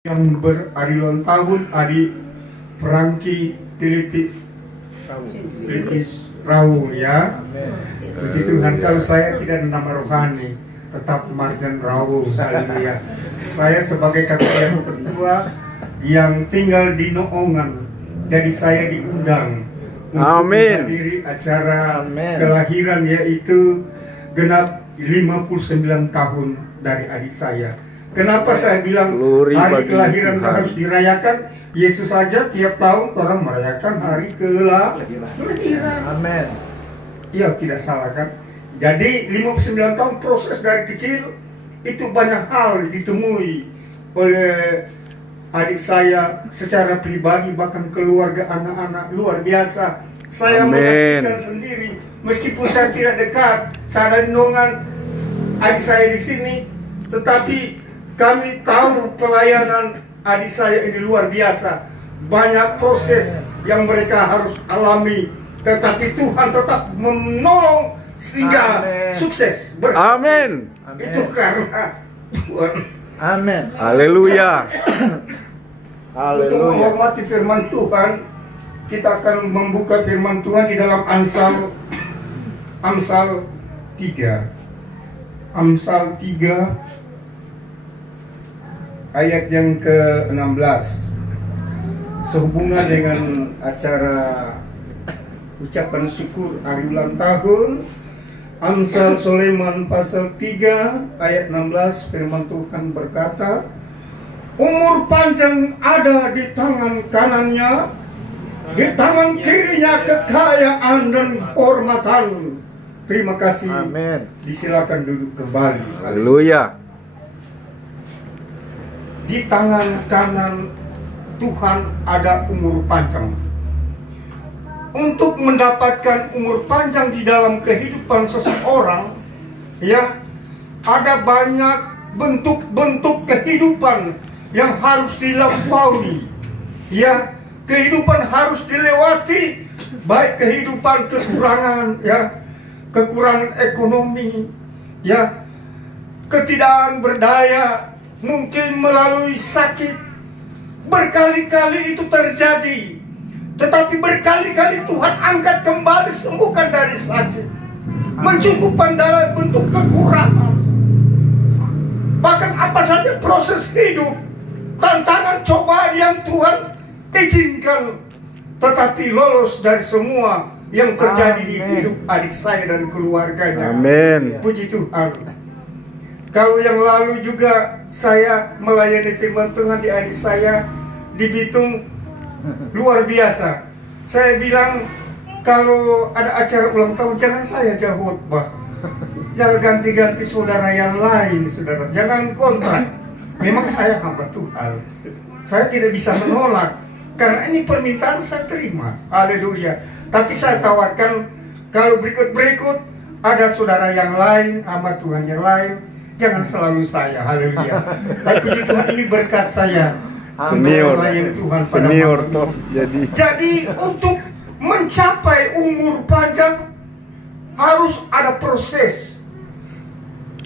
yang berari ulang tahun adik Franky Lipis Rau ya. Puji Tuhan, kalau saya tidak ada nama rohani, tetap Marjan Rau. Haleluya. Saya sebagai kakak yang kedua yang tinggal di Noongan, jadi saya diundang untuk menghadiri acara kelahiran, yaitu genap 59 tahun dari adik saya. Kenapa saya bilang hari kelahiran harus dirayakan? Yesus saja tiap tahun orang merayakan hari kelahiran. Amin. Iya, tidak salah kan? Jadi 59 tahun proses dari kecil itu banyak hal ditemui oleh adik saya secara pribadi, bahkan keluarga, anak-anak luar biasa. Saya menyaksikan sendiri, meskipun saya tidak dekat, saya ada nongan adik saya di sini, tetapi kami tahu pelayanan adik saya ini luar biasa. Banyak proses yang mereka harus alami, tetapi Tuhan tetap menolong sehingga sukses. Amin. Itu karena Tuhan. Amin. Haleluya. Untuk menghormati firman Tuhan, kita akan membuka firman Tuhan di dalam Amsal 3. Amsal 3 ayat yang ke-16, sehubungan dengan acara ucapan syukur hari ulang tahun. Amsal Sulaiman pasal 3 ayat 16, firman Tuhan berkata, umur panjang ada di tangan kanannya, di tangan kirinya kekayaan dan kehormatan. Terima kasih. Amin. Disilakan duduk kembali. Haleluya. Di tangan kanan Tuhan ada umur panjang. Untuk mendapatkan umur panjang di dalam kehidupan seseorang, ya, ada banyak bentuk-bentuk kehidupan yang harus dilampaui. Ya, kehidupan harus dilewati, baik kehidupan kekurangan, ya, kekurangan ekonomi, ya, ketidakberdayaan berdaya, mungkin melalui sakit. Berkali-kali itu terjadi, tetapi berkali-kali Tuhan angkat kembali, sembuhkan dari sakit, mencukupkan dalam bentuk kekurangan. Bahkan apa saja proses hidup, tantangan cobaan yang Tuhan izinkan, tetapi lolos dari semua yang terjadi di hidup adik saya dan keluarganya. Amin. Puji Tuhan. Kalau yang lalu juga saya melayani firman Tuhan di adik saya di Bitung, luar biasa. Saya bilang, kalau ada acara ulang tahun jangan saya aja khotbah, jangan ganti-ganti saudara yang lain, saudara. Jangan kontrak. Memang saya hamba Tuhan, saya tidak bisa menolak, karena ini permintaan saya terima. Haleluya. Tapi saya tawarkan, kalau berikut-berikut ada saudara yang lain, hamba Tuhan yang lain, jangan selalu saya. Haleluya. Tapi puji Tuhan, ini berkat saya. Senior Tuhan senior toh jadi untuk mencapai umur panjang harus ada proses.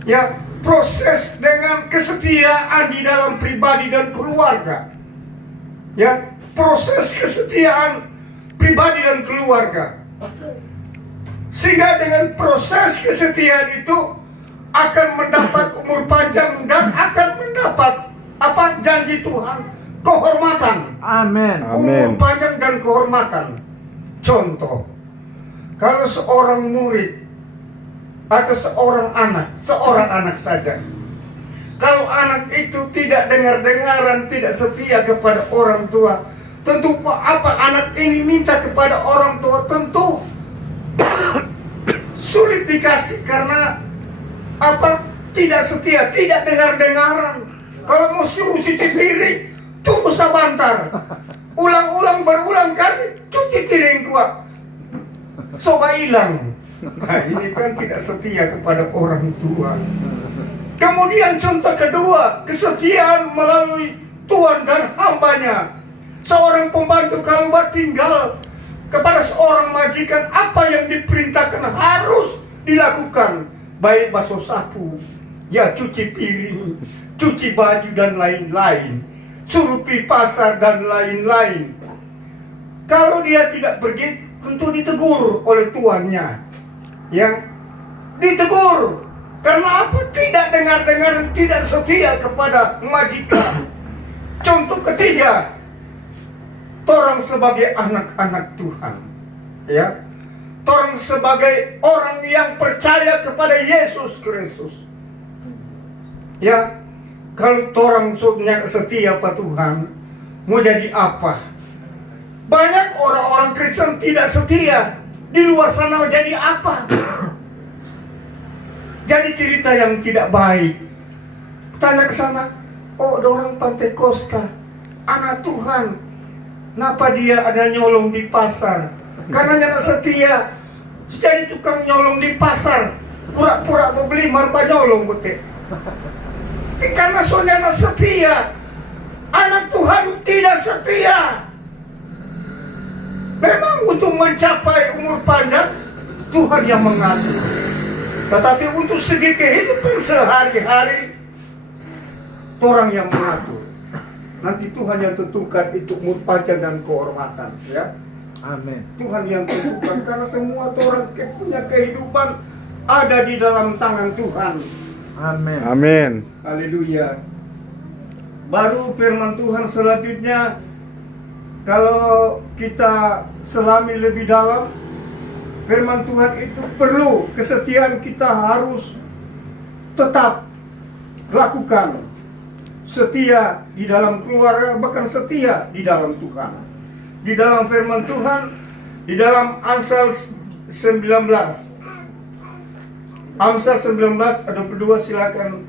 Ya, proses dengan kesetiaan di dalam pribadi dan keluarga. Ya, proses kesetiaan pribadi dan keluarga. Sehingga dengan proses kesetiaan itu akan mendapat umur panjang dan akan mendapat apa janji Tuhan, kehormatan. Amin. Umur panjang dan kehormatan. Contoh, kalau seorang murid atau seorang anak saja, kalau anak itu tidak dengar-dengaran, tidak setia kepada orang tua, tentu apa anak ini minta kepada orang tua, tentu sulit dikasih, karena apa? Tidak setia, tidak dengar-dengaran. Kalau mau suruh cuci piring, tunggu sebentar. Ulang-ulang berulang kali, cuci piring kuat. Coba hilang. Nah, ini kan tidak setia kepada orang tua. Kemudian contoh kedua, kesetiaan melalui Tuhan dan hambanya. Seorang pembantu kalau tinggal kepada seorang majikan, apa yang diperintahkan harus dilakukan. Baik basuh sapu, ya cuci piring, cuci baju dan lain-lain. suruh pergi pasar dan lain-lain. Kalau dia tidak pergi, tentu ditegur oleh tuannya. Ya, ditegur. Karena apa? Tidak dengar-dengar, tidak setia kepada majikan. Contoh ketiga, torang sebagai anak-anak Tuhan, ya, torang sebagai orang yang percaya kepada Yesus Kristus, ya, kalau torang setia pada Tuhan, mau jadi apa? Banyak orang-orang Kristen tidak setia di luar sana, mau jadi apa? Jadi cerita yang tidak baik. Tanya ke sana, oh, orang Pantai Kosta, anak Tuhan, kenapa dia ada nyolong di pasar? Karena dia setia, jadi tukang nyolong di pasar, pura-pura mau beli marba nyolong betul. Karena saudara setia, anak Tuhan tidak setia. Memang untuk mencapai umur panjang, Tuhan yang mengatur. Tetapi untuk segi kehidupan sehari-hari, orang yang mengatur. Nanti Tuhan yang tentukan itu umur panjang dan kehormatan, ya. Amin. Tuhan yang tentukan, karena semua orang punya kehidupan ada di dalam tangan Tuhan. Amin. Amin. Haleluya. Baru firman Tuhan selanjutnya, kalau kita selami lebih dalam, firman Tuhan itu perlu kesetiaan, kita harus tetap lakukan. Setia di dalam keluarga, bahkan setia di dalam Tuhan. Di dalam firman Tuhan, di dalam Amsal 19. Amsal 19 ada 22, silakan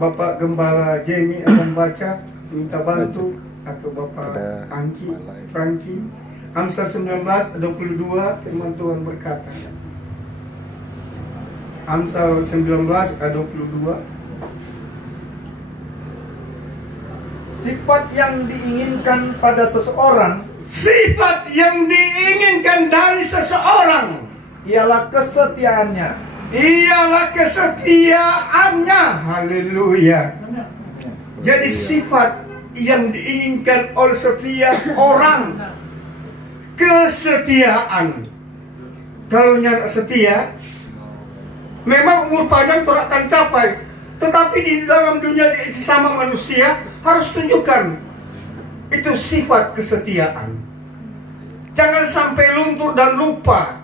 Bapak Gembala Jamie akan baca, minta bantu, atau Bapak Angki, Franky. Amsal 19 ada 22, firman Tuhan berkata. Amsal 19 ada 22. Sifat yang diinginkan pada seseorang Sifat yang diinginkan dari seseorang ialah kesetiaannya. ialah kesetiaannya. Haleluya. Jadi sifat yang diinginkan oleh setiap orang, kesetiaan. Kalau nyata setia, memang umur panjang orang akan capai. Tetapi di dalam dunia sama manusia harus tunjukkan itu sifat kesetiaan. Jangan sampai luntur dan lupa.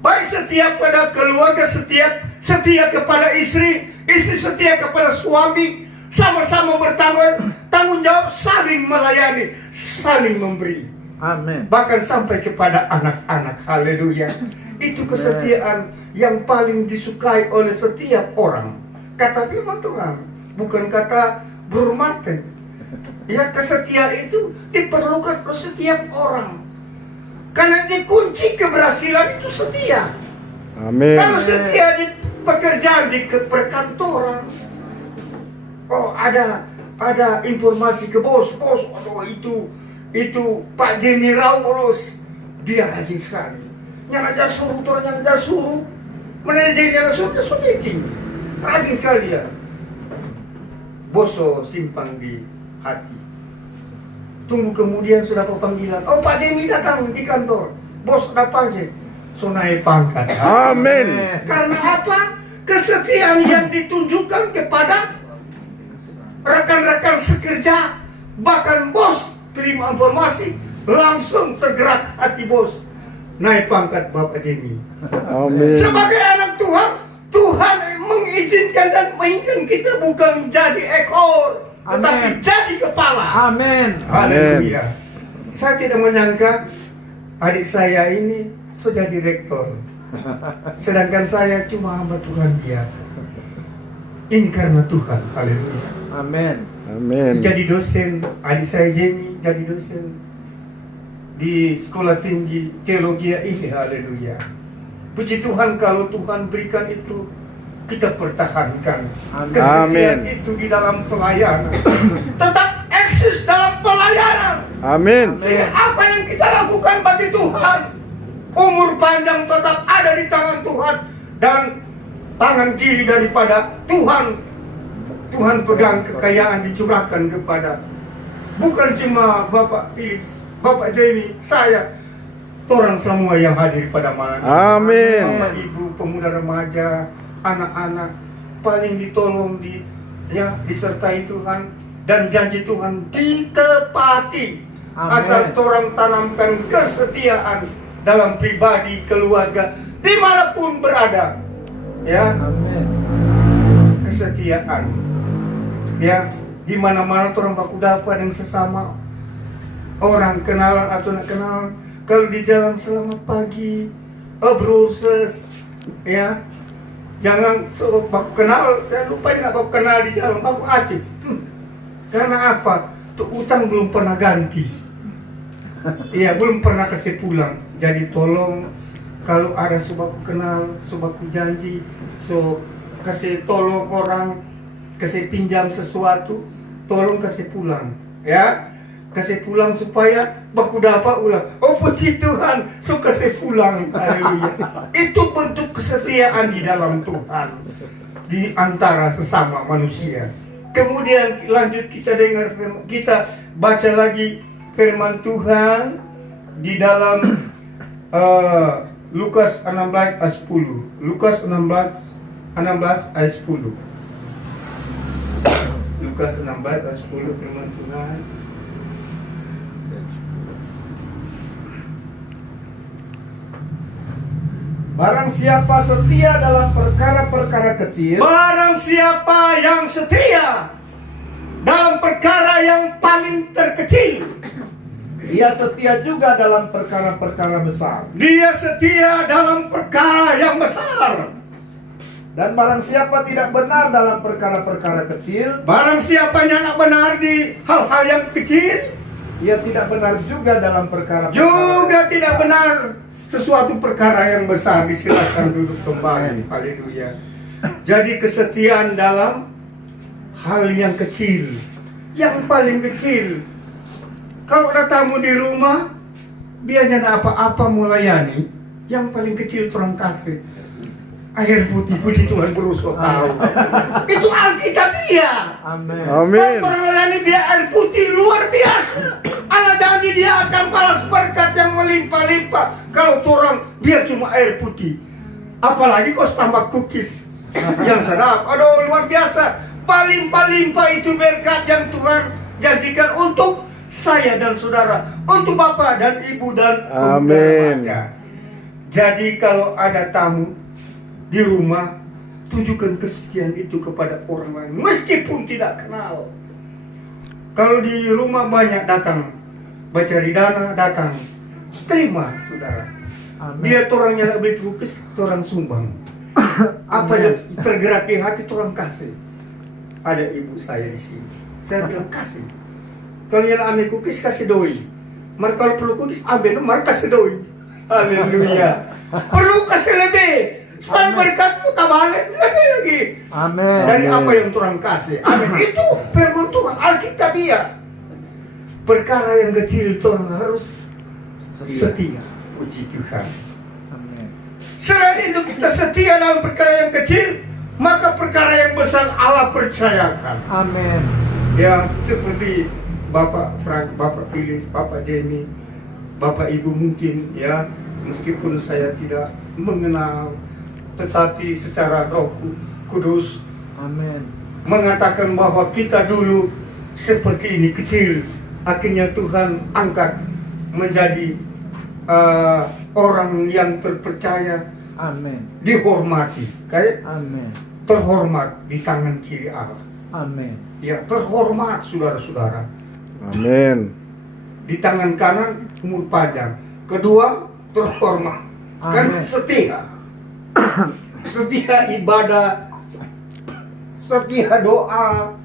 Baik setia pada keluarga, setia kepada istri, istri setia kepada suami, sama-sama bertanggung jawab, saling melayani, saling memberi. Amin. Bahkan sampai kepada anak-anak. Haleluya. Itu kesetiaan yang paling disukai oleh setiap orang. Kata firman Tuhan, bukan kata Bro Martin. Ya, kesetiaan itu diperlukan oleh setiap orang. Karena ini kunci keberhasilan itu setia. Amin. Kalau setia di pekerjaan, di perkantoran, oh ada informasi ke bos, oh itu Pak Jemi Rau bos, dia rajin sekali. Yang ada suruh, yang ada suruh, manajernya suruh meeting, rajin sekali ya. Boso simpan di hati. Tunggu kemudian sudah panggilan. Oh, Pak Jemi datang di kantor. Bos ada panggil. So naik pangkat. Amin. Karena apa? Kesetiaan yang ditunjukkan kepada rekan-rekan sekerja. Bahkan bos terima informasi, langsung tergerak hati bos. Naik pangkat Bapak Jemi. Amin. Sebagai anak Tuhan, Tuhan mengizinkan dan menginginkan kita bukan jadi ekor, tetapi Amin. jadi kepala. Amin. Haleluya. Saya tidak menyangka adik saya ini sudah direktur, sedangkan saya cuma hamba Tuhan biasa. Ini karena Tuhan. Haleluya. Amin. Amin. Jadi dosen, adik saya Jenny jadi dosen di sekolah tinggi teologi ini. Haleluya. Puji Tuhan, kalau Tuhan berikan itu, kita pertahankan. Amin. Kesetiaan Amin. itu di dalam pelayanan. Tetap eksis dalam pelayanan. Amin. Sehingga apa yang kita lakukan bagi Tuhan, umur panjang tetap ada di tangan Tuhan. Dan tangan kiri daripada Tuhan, Tuhan pegang kekayaan dicurahkan kepada Bukan cuma Bapak Philip, Bapak Jenny, saya, orang semua yang hadir pada malam ini. Amin. Bapak Ibu, pemuda remaja, anak-anak, paling ditolong disertai Tuhan, dan janji Tuhan ditepati. Amin. Asal orang tanamkan kesetiaan dalam pribadi, keluarga, dimanapun berada, ya, Amin. kesetiaan, ya, di mana-mana orang baku dapat yang sesama orang, kenalan atau nak kenal. Kalau di jalan selamat pagi, broses, ya, jangan baku kenal, jangan lupa jangan baku kenal di jalan, baku acip. Karena apa? Tuh utang belum pernah ganti. Iya, belum pernah kasih pulang. Jadi tolong kalau ada subaku kenal, subaku janji, kasih tolong orang, kasih pinjam sesuatu, tolong kasih pulang, ya. Kasih pulang supaya baku dapat ulang. Oh puji Tuhan, kasih pulang. Haleluya. Itu bentuk kesetiaan di dalam Tuhan, di antara sesama manusia. Kemudian lanjut kita dengar, kita baca lagi firman Tuhan di dalam Lukas 16 ayat 10. Lukas 16 ayat 10. Lukas 16 ayat 10 firman Tuhan. Barang siapa setia dalam perkara-perkara kecil, Barang siapa yang setia dalam perkara yang paling terkecil, ia setia juga dalam perkara-perkara besar. dia setia dalam perkara yang besar. Dan barang siapa tidak benar dalam perkara-perkara kecil, Barang siapa yang tak benar di hal-hal yang kecil, ia tidak benar juga dalam perkara-perkara juga tidak benar sesuatu perkara yang besar. Disilakan duduk kembali. Haleluya. Jadi kesetiaan dalam hal yang kecil, yang paling kecil. Kalau ada tamu di rumah, biasanya apa-apa melayani, yang paling kecil orang kasih air putih. Puji Tuhan, berusaha tahu. Itu Alkitabiah. Amin. Amin. Kalau orang melayani dia air putih luar biasa. Allah janji dia akan balas berkat yang melimpah-limpah. Kalau orang biar cuma air putih, apalagi kau tambah cookies yang sedap. Aduh, luar biasa. Limpah-limpah itu berkat yang Tuhan janjikan untuk saya dan saudara, untuk bapak dan ibu dan Amin. remaja. Jadi kalau ada tamu di rumah, tunjukkan kesetiaan itu kepada orang lain, meskipun tidak kenal. Kalau di rumah banyak datang, baca di dana datang, terima saudara. Amin. Dia orangnya beli cookies, orang sumbang. Apa yang tergerak di hati orang kasih. Ada ibu saya di sini, saya bilang kasih. Kalau yang ambil cookies kasih doi. Mar kalau perlu cookies ambil, mar kasih doi. Haleluya. Perlu kasih lebih supaya berkatmu tambah lebih lagi. Amin. Dari Amin. apa yang Tuhan kasih. Amin. Itu firman Tuhan, Alkitabiah. Perkara yang kecil Tuhan harus setia. Puji Tuhan. Amin. Selain itu kita setia dalam perkara yang kecil, maka perkara yang besar Allah percayakan. Amin. Ya, seperti Bapak Frank, Bapak Phyllis, Bapak Jenny, Bapak Ibu mungkin ya, meskipun saya tidak mengenal, tetapi secara Roh Kudus Amin. mengatakan bahwa kita dulu seperti ini kecil, akhirnya Tuhan angkat menjadi orang yang terpercaya, Amin. dihormati, kayak Amin. terhormat di tangan kiri Allah. Amin. Ya, terhormat saudara-saudara. Amin. Di tangan kanan umur panjang. Kedua, terhormat. Kan Amin. setia. Setia ibadah, setia doa.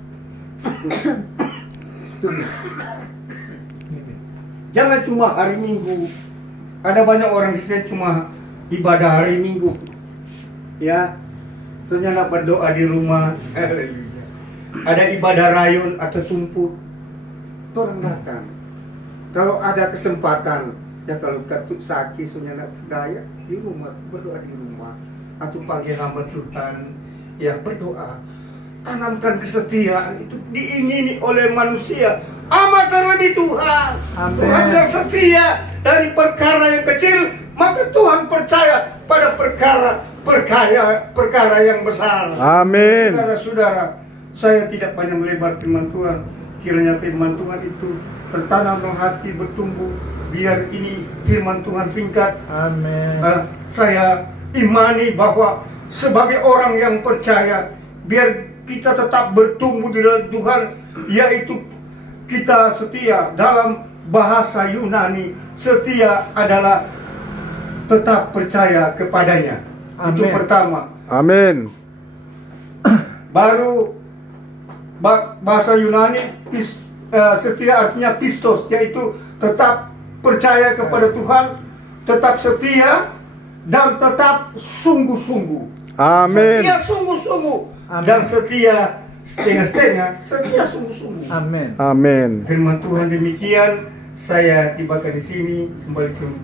Jangan cuma hari Minggu. Ada banyak orang di sini cuma ibadah hari Minggu. Ya, soalnya nak berdoa di rumah. Haleluya. Ada ibadah rayun atau tumpuk. Orang datang. Kalau ada kesempatan, ya kalau ketut sakit, soalnya nak berdaya di rumah, berdoa di rumah. Atau panggil hamba Tuhan, ya berdoa. Tanamkan kesetiaan itu diingini oleh manusia. Amat terlebih menghormati Tuhan. Amin. Tuhan yang setia dari perkara yang kecil, maka Tuhan percaya pada perkara yang besar. Amin. Saudara-saudara, saya tidak panjang lebar firman Tuhan. Kiranya firman Tuhan itu tertanam dalam hati, bertumbuh. Biar ini firman Tuhan singkat. Amin. Saya imani bahwa sebagai orang yang percaya, biar kita tetap bertumbuh di dalam Tuhan, yaitu kita setia. Dalam bahasa Yunani, setia adalah tetap percaya kepadanya. Itu Amin. pertama. Amin. Baru bahasa Yunani setia artinya pistos, yaitu tetap percaya kepada Tuhan, tetap setia, dan tetap sungguh-sungguh. Amin. Setia sungguh-sungguh. Amin. Dan setia setengah-setengah, setia sungguh-sungguh. Amin. Amin. Firman Tuhan demikian. Saya tibakan di sini, kembali ke